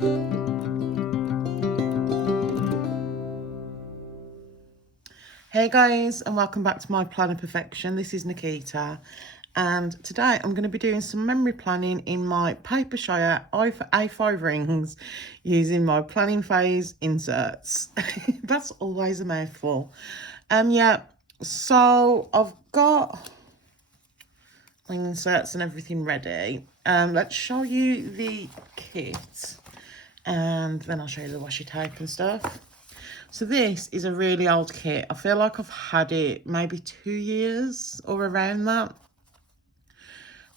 Hey guys, and welcome back to my Planner Perfection. This is Nikita, and today I'm going to be doing some memory planning in my Papershire A5 Rings using my planning phase inserts. That's always a mouthful. Yeah, so I've got my inserts and everything ready. Let's show you the kit, and then I'll show you the washi tape and stuff. So this is a really old kit. I feel like I've had it maybe 2 years or around that.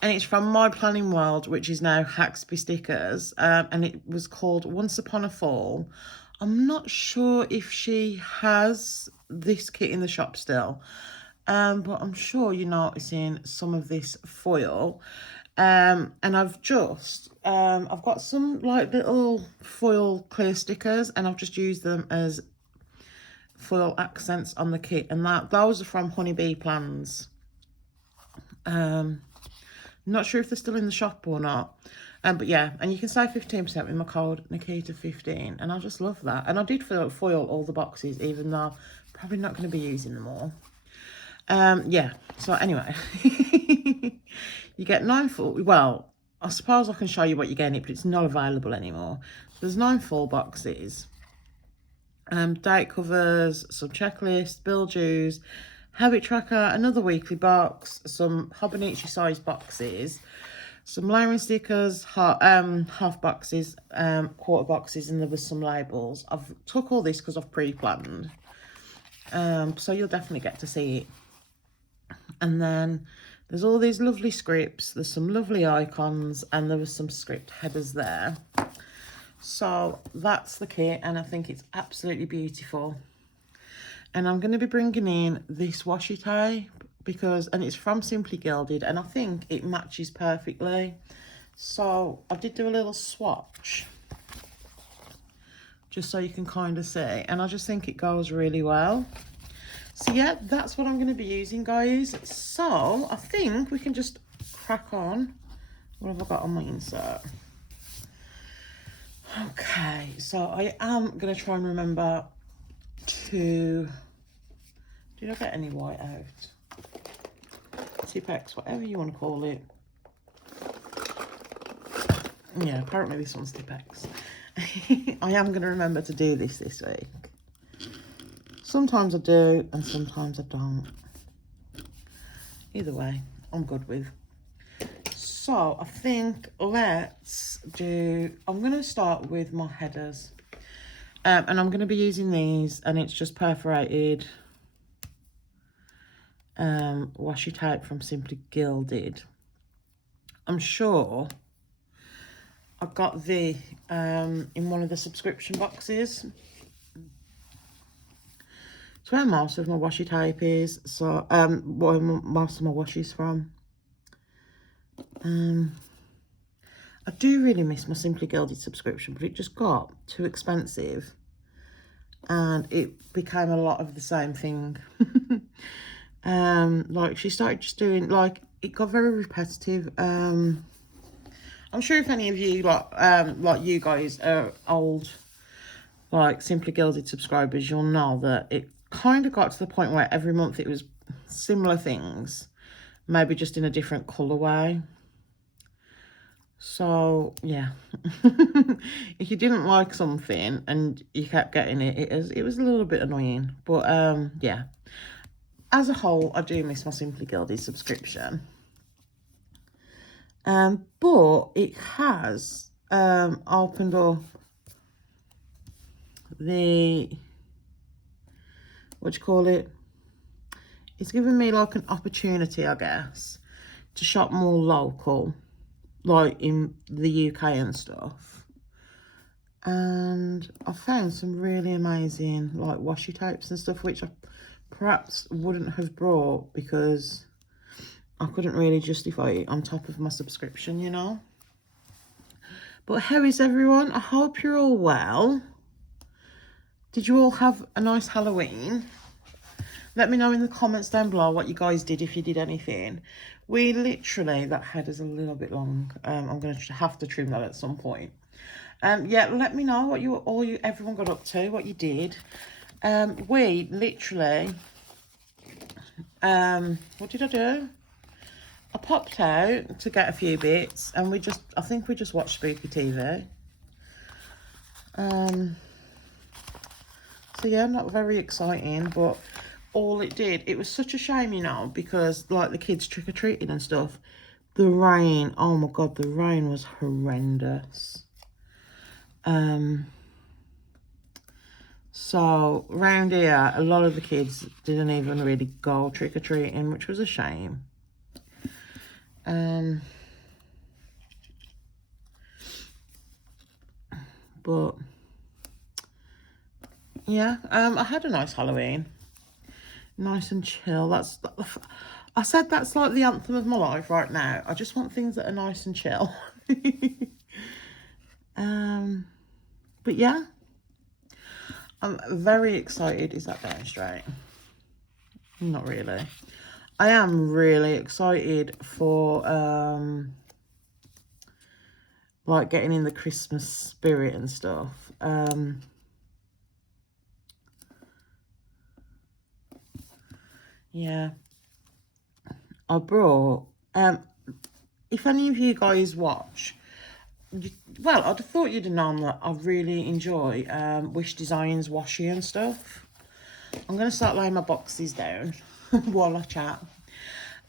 And it's from My Planning World, which is now Haxby Stickers. And it was called Once Upon a Fall. I'm not sure if she has this kit in the shop still. But I'm sure you're noticing some of this foil. And I've got some like little foil clear stickers, and I've just used them as foil accents on the kit, and those are from Honeybee Plans. Not sure if they're still in the shop or not, but yeah, and you can save 15% with my code Nikita15, and I just love that. And I did foil all the boxes, even though I'm probably not going to be using them all. Yeah, so anyway, you get 9 full, well, I suppose I can show you what you're getting, but it's not available anymore. So there's 9 full boxes. Date covers, some checklists, bill dues, habit tracker, another weekly box, some Hobonichi size boxes, some layering stickers, half boxes, quarter boxes, and there was some labels. I've took all this because I've pre-planned, so you'll definitely get to see it. And then there's all these lovely scripts, there's some lovely icons, and there was some script headers there. So that's the kit, and I think it's absolutely beautiful. And I'm going to be bringing in this washi tape and it's from Simply Gilded, and I think it matches perfectly. So I did do a little swatch just so you can kind of see, and I just think it goes really well. So yeah, that's what I'm going to be using, guys. So I think we can just crack on. What have I got on my insert? Okay, so I am going to try and remember to... Did I get any white out? Tipex, whatever you want to call it. Yeah, apparently this one's Tipex. I am going to remember to do this week. Sometimes I do, and sometimes I don't. Either way, I'm good with. So I think let's do, I'm going to start with my headers. And I'm going to be using these, and it's just perforated washi tape from Simply Gilded. I'm sure I got the in one of the subscription boxes. It's where most of my washi tape is. So where most of my washi is from. I do really miss my Simply Gilded subscription, but it just got too expensive, and it became a lot of the same thing. Like she started just doing, like, it got very repetitive. I'm sure if any of you like you guys are old like Simply Gilded subscribers, you'll know that it kind of got to the point where every month it was similar things, maybe just in a different colorway. So yeah, if you didn't like something and you kept getting it, it was a little bit annoying. But yeah, as a whole, I do miss my Simply Gilded subscription. But it has opened up the, what do you call it? It's given me like an opportunity, I guess, to shop more local, like in the UK and stuff. And I found some really amazing like washi tapes and stuff, which I perhaps wouldn't have brought because I couldn't really justify it on top of my subscription, you know. But how is everyone? I hope you're all well. Did you all have a nice Halloween? Let me know in the comments down below what you guys did, if you did anything. We literally, that head is a little bit long. I'm going to have to trim that at some point. Yeah, let me know what everyone got up to, what you did. We literally, what did I do? I popped out to get a few bits, and I think we just watched spooky TV. So yeah, not very exciting, but all it did, it was such a shame, you know, because like the kids trick-or-treating and stuff, the rain, oh my god, the rain was horrendous. So around here, a lot of the kids didn't even really go trick-or-treating, which was a shame. But yeah, I had a nice Halloween. Nice and chill. I said that's like the anthem of my life right now. I just want things that are nice and chill. But yeah, I'm very excited. Is that down straight? Not really. I am really excited for like getting in the Christmas spirit and stuff. Yeah, I brought if any of you guys watch, well, I'd have thought you'd have known that I really enjoy Wish Designs washi and stuff. I'm going to start laying my boxes down while I chat.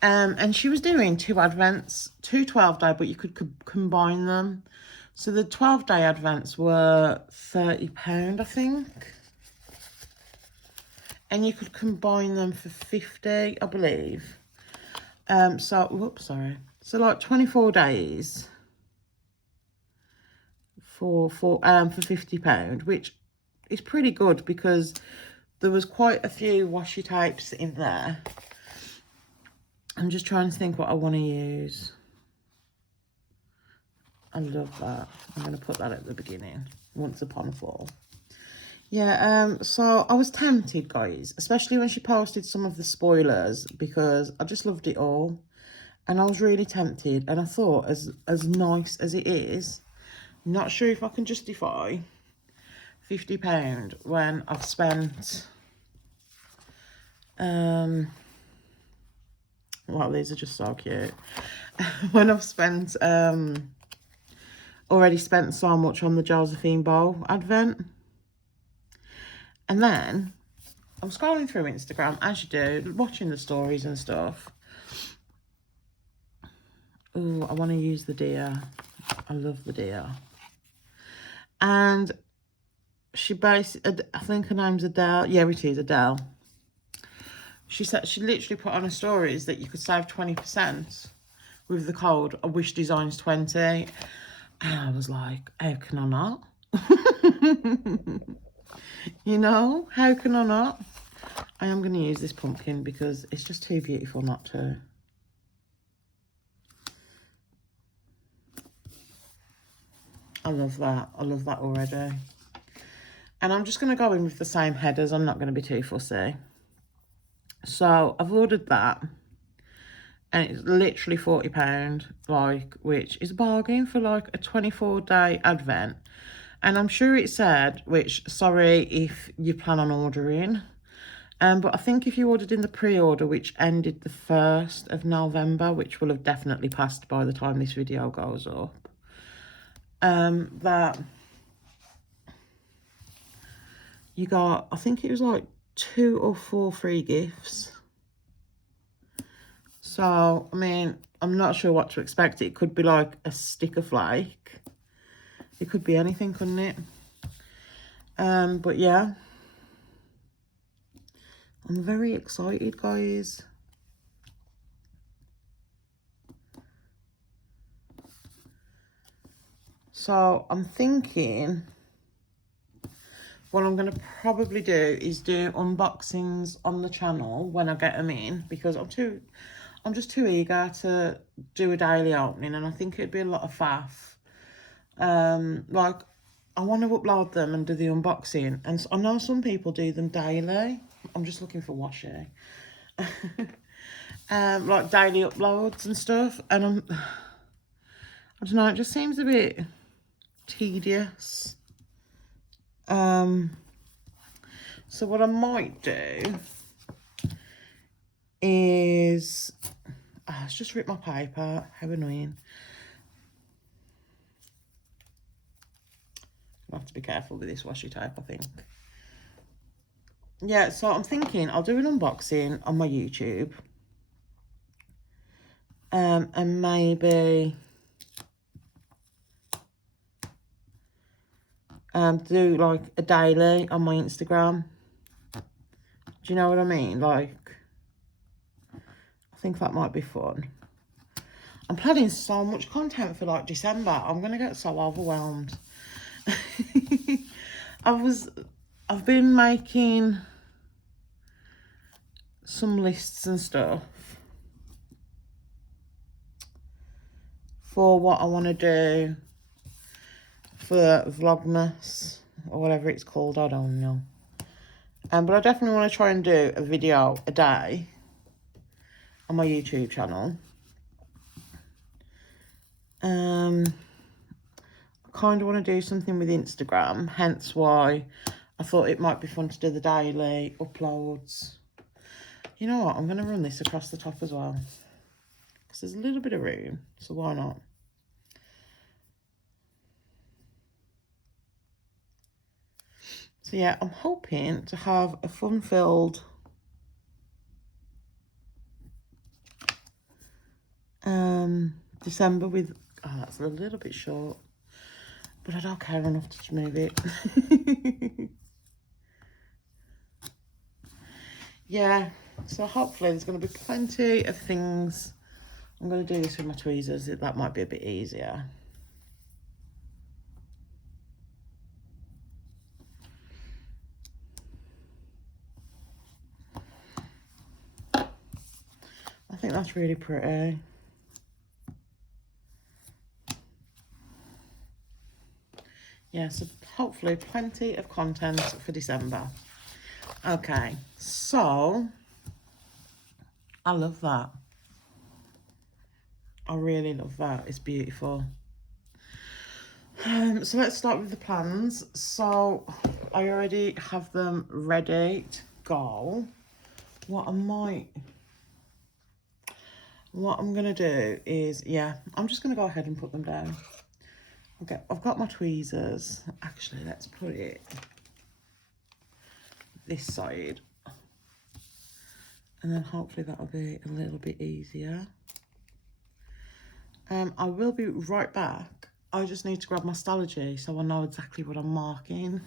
And she was doing 2 advents, 2 12-day, but you could combine them. So the 12-day advents were £30, I think. And you could combine them for 50, I believe. So, whoops, sorry. So like 24 days for £50, which is pretty good because there was quite a few washi types in there. I'm just trying to think what I want to use. I love that. I'm going to put that at the beginning. Once Upon a Fall. Yeah, so I was tempted, guys, especially when she posted some of the spoilers, because I just loved it all. And I was really tempted, and I thought, as nice as it is, not sure if I can justify £50 when I've spent wow, these are just so cute. When I've spent already spent so much on the Josephine Bow advent. And then I'm scrolling through Instagram, as you do, watching the stories and stuff. Oh, I want to use the deer. I love the deer. And she basically, I think her name's Adele. Yeah, it is Adele. She said she literally put on her stories that you could save 20% with the code I Wish Designs 20. And I was like, how can I not? You know, how can I not? I am going to use this pumpkin because it's just too beautiful not to. I love that. I love that already. And I'm just going to go in with the same headers. I'm not going to be too fussy. So I've ordered that. And it's literally £40, like, which is a bargain for like a 24-day advent. And I'm sure it said, which, sorry if you plan on ordering. But I think if you ordered in the pre-order, which ended the 1st of November, which will have definitely passed by the time this video goes up, that you got, I think it was like 2 or 4 free gifts. So, I mean, I'm not sure what to expect. It could be like a sticker flake. It could be anything, couldn't it? But yeah. I'm very excited, guys. So, I'm thinking what I'm going to probably do is do unboxings on the channel when I get them in, because I'm just too eager to do a daily opening, and I think it'd be a lot of faff. Like, I want to upload them and do the unboxing, and I know some people do them daily. I'm just looking for washi. Like daily uploads and stuff, and I don't know, it just seems a bit tedious. So what I might do is, it's just ripped my paper, how annoying. I have to be careful with this washi tape, I think. Yeah, so I'm thinking I'll do an unboxing on my YouTube. And maybe do like a daily on my Instagram. Do you know what I mean? Like, I think that might be fun. I'm planning so much content for like December. I'm gonna get so overwhelmed. I've been making some lists and stuff for what I want to do for Vlogmas or whatever it's called. I don't know. But I definitely want to try and do a video a day on my YouTube channel. I kind of want to do something with Instagram, hence why I thought it might be fun to do the daily uploads. You know what, I'm going to run this across the top as well, because there's a little bit of room, so why not? So yeah, I'm hoping to have a fun-filled December with, that's a little bit short, but I don't care enough to move it. Yeah, so hopefully there's going to be plenty of things. I'm going to do this with my tweezers, that might be a bit easier. I think that's really pretty. Yeah, so hopefully plenty of content for December. Okay, so I love that. I really love that. It's beautiful. So let's start with the plans. So I already have them ready to go. What I'm gonna do is, yeah, I'm just gonna go ahead and put them down. Okay, I've got my tweezers. Actually, let's put it this side, and then hopefully that'll be a little bit easier. I will be right back. I just need to grab my Stalogy so I know exactly what I'm marking.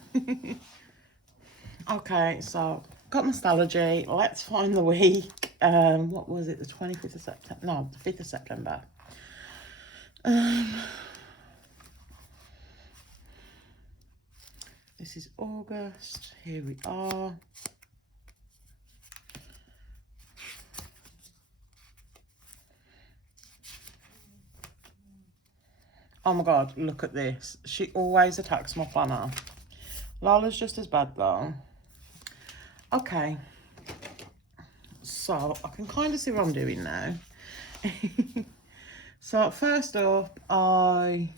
Okay, so got my Stalogy. Let's find the week. What was it? The 25th of September? No, the 5th of September. This is August. Here we are. Oh my God, look at this. She always attacks my planner. Lala's just as bad though. Okay. So I can kind of see what I'm doing now. So first up, I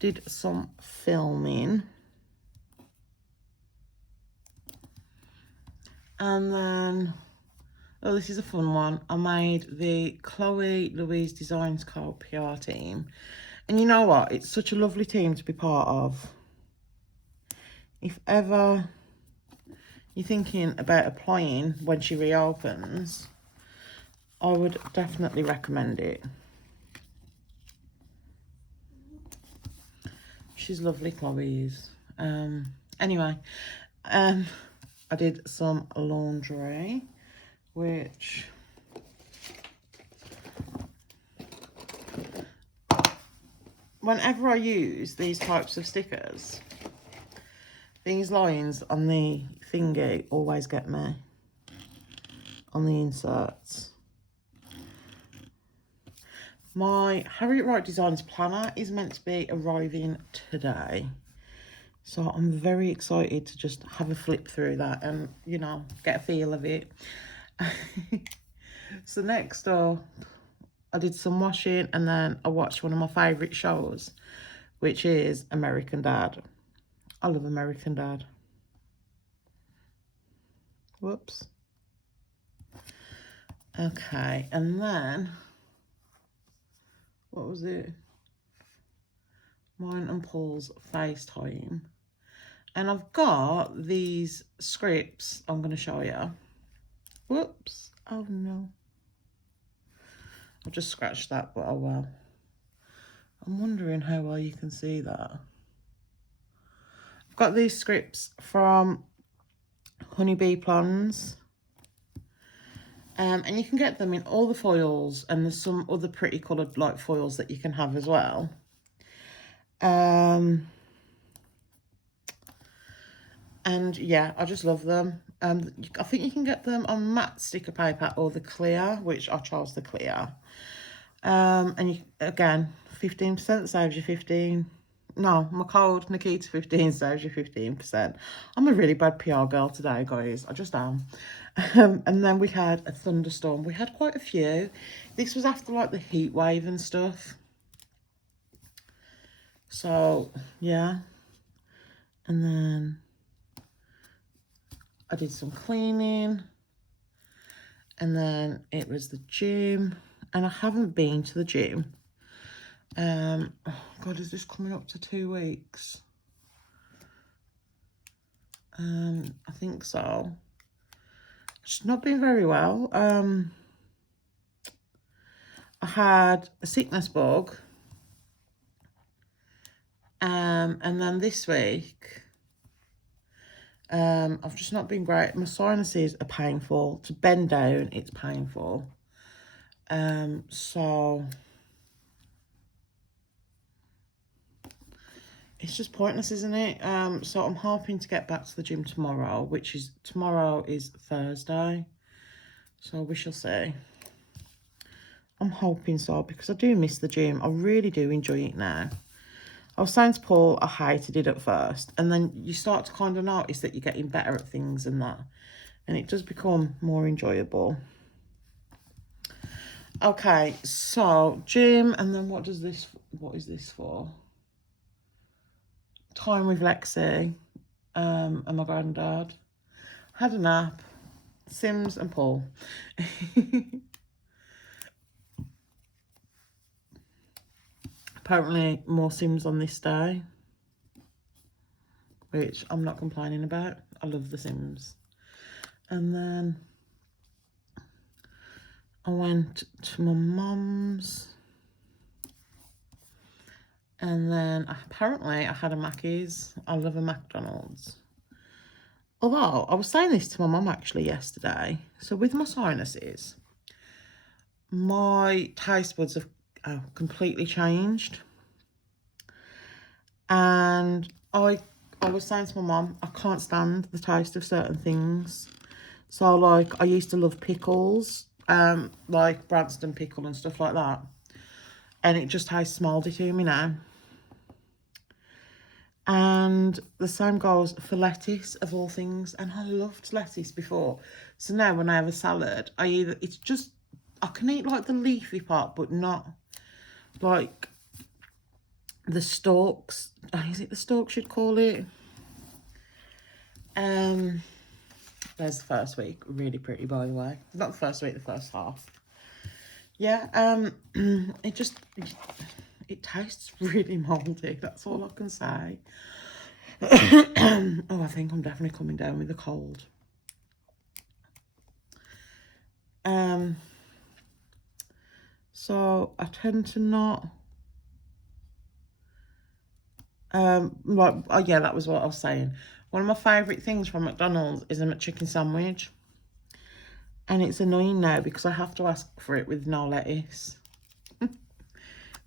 did some filming. And then, oh, this is a fun one. I made the Chloe Louise Designs Co. PR team. And you know what? It's such a lovely team to be part of. If ever you're thinking about applying when she reopens, I would definitely recommend it. She's lovely, Chloe is. Anyway, I did some laundry, which whenever I use these types of stickers, these lines on the thingy always get me on the inserts. My Harriet Wright Designs planner is meant to be arriving today. So I'm very excited to just have a flip through that and, you know, get a feel of it. So next up, I did some washing and then I watched one of my favourite shows, which is American Dad. I love American Dad. Whoops. Okay, and then, what was it? Mine and Paul's FaceTime. And I've got these scripts I'm going to show you. Whoops. Oh, no. I've just scratched that, but oh well. I'm wondering how well you can see that. I've got these scripts from Honeybee Plans. And you can get them in all the foils, and there's some other pretty coloured like foils that you can have as well. And yeah, I just love them. I think you can get them on matte sticker paper or the clear, which I chose the clear. And you, again, 15% saves you 15. No, my code Nikita 15 saves you 15%. I'm a really bad PR girl today, guys. I just am. And then we had a thunderstorm. We had quite a few. This was after like the heat wave and stuff. So yeah. And then I did some cleaning. And then it was the gym. And I haven't been to the gym. Oh God, is this coming up to 2 weeks? I think so. It's not been very well. I had a sickness bug. And then this week, I've just not been great. My sinuses are painful. To bend down, it's painful. So it's just pointless, isn't it? So I'm hoping to get back to the gym tomorrow, tomorrow is Thursday. So we shall see. I'm hoping so, because I do miss the gym. I really do enjoy it now. I was saying to Paul, I hated it at first. And then you start to kind of notice that you're getting better at things and that. And it does become more enjoyable. Okay, so gym. And then what is this for? Time with Lexi and my granddad. Had a nap. Sims and Paul. Apparently more Sims on this day, which I'm not complaining about. I love the Sims. And then I went to my mum's, and then apparently I had a Mackey's. I love a McDonald's. Although I was saying this to my mum actually yesterday. So with my sinuses, my taste buds have completely changed. And I was saying to my mum, I can't stand the taste of certain things. So like I used to love pickles, like Branston pickle and stuff like that. And it just tastes mouldy to me now. And the same goes for lettuce, of all things. And I loved lettuce before. So now when I have a salad, I can eat like the leafy part, but not like the stalks. Is it the stalks you'd call it? There's the first week. Really pretty, by the way. Not the first week, the first half. Yeah, it tastes really mouldy. That's all I can say. Oh, I think I'm definitely coming down with a cold. So I tend to not yeah, that was what I was saying. One of my favourite things from McDonald's is a McChicken sandwich. And it's annoying now because I have to ask for it with no lettuce.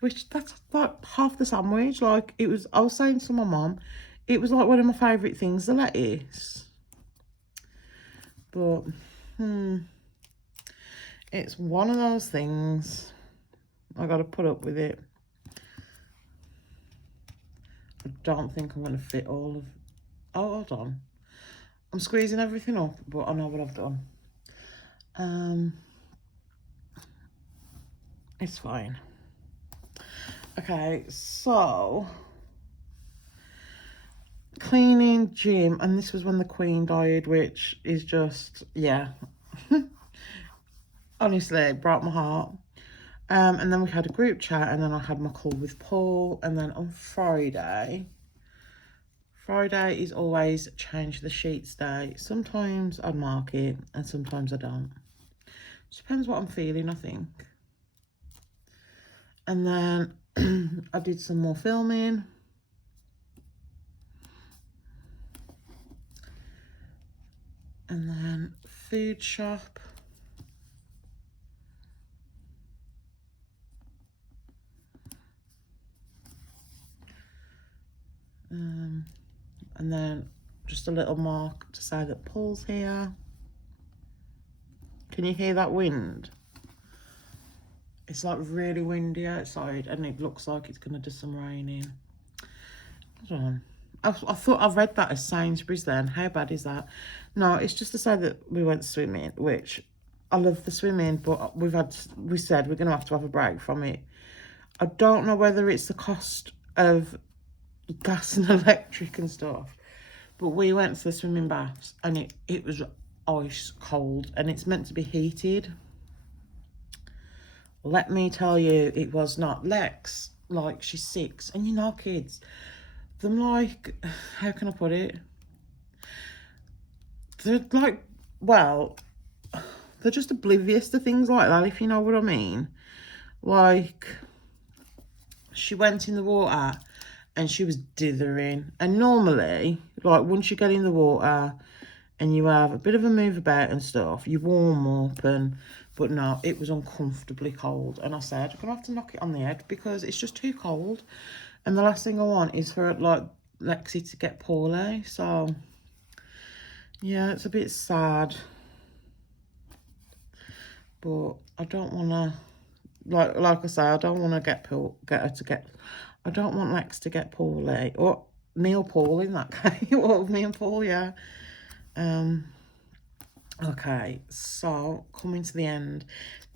Which, that's like half the sandwich. Like, I was saying to my mum, it was like one of my favourite things, the lettuce. But, it's one of those things. I got to put up with it. I don't think I'm going to fit all of... Oh, hold on. I'm squeezing everything up, but I know what I've done. It's fine. Okay, so cleaning gym, and this was when the Queen died, which is just, yeah. Honestly, it broke my heart. And then we had a group chat, and then I had my call with Paul, and then on Friday is always change the sheets day. Sometimes I mark it, and sometimes I don't. Depends what I'm feeling, I think. And then I did some more filming. And then food shop. And then just a little mark to say that Paul's here. Can you hear that wind? It's like really windy outside, and it looks like it's going to do some raining. Hold on. I thought I read that as Sainsbury's then. How bad is that? No, it's just to say that we went swimming, which I love the swimming, but we said we're going to have a break from it. I don't know whether it's the cost of gas and electric and stuff, but we went to the swimming baths, and it was ice cold, and it's meant to be heated. Let me tell you, it was not. Lex, like, she's 6, and you know kids, them, like, how can I put it? They're like, well, they're just oblivious to things like that, if you know what I mean. Like, she went in the water and she was dithering. And normally, like, once you get in the water and you have a bit of a move about and stuff, you warm up, but no, it was uncomfortably cold. And I said, I'm gonna have to knock it on the head because it's just too cold. And the last thing I want is for, like, Lexi to get poorly. So yeah, it's a bit sad, but I don't want to, like I say, I don't want to I don't want Lex to get poorly, or me or Paul in that case. Well, me and Paul, yeah. Okay, so coming to the end.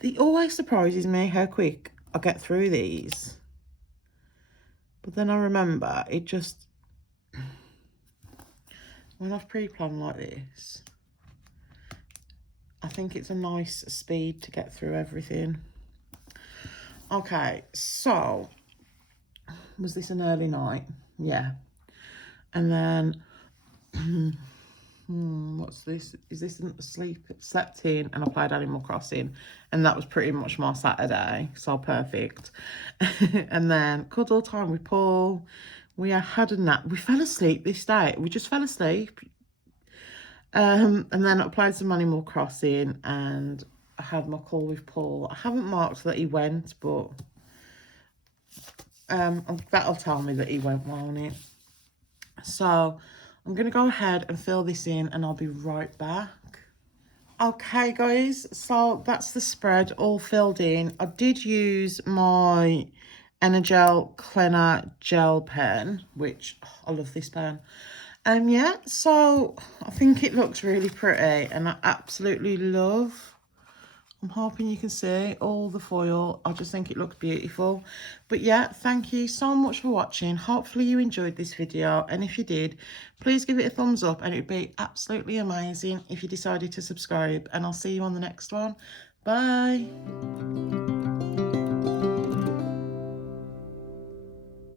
It always surprises me how quick I get through these. But then I remember, it just, when I've pre-planned like this, I think it's a nice speed to get through everything. Okay, so, was this an early night? Yeah. And then, what's this? Is this slept in, and I played Animal Crossing, and that was pretty much my Saturday, so perfect. And then cuddle time with Paul. We had a nap. We fell asleep this day. We just fell asleep. And then I played some Animal Crossing, and I had my call with Paul. I haven't marked that he went, but that'll tell me that he went, won't it? So I'm going to go ahead and fill this in, and I'll be right back. Okay, guys, so that's the spread all filled in. I did use my Energel Cleaner Gel pen, which I love this pen. Yeah, so I think it looks really pretty, and I absolutely love, I'm hoping you can see all the foil. I just think it looks beautiful. But yeah, thank you so much for watching. Hopefully you enjoyed this video, and if you did, please give it a thumbs up, and it would be absolutely amazing if you decided to subscribe, and I'll see you on the next one. Bye.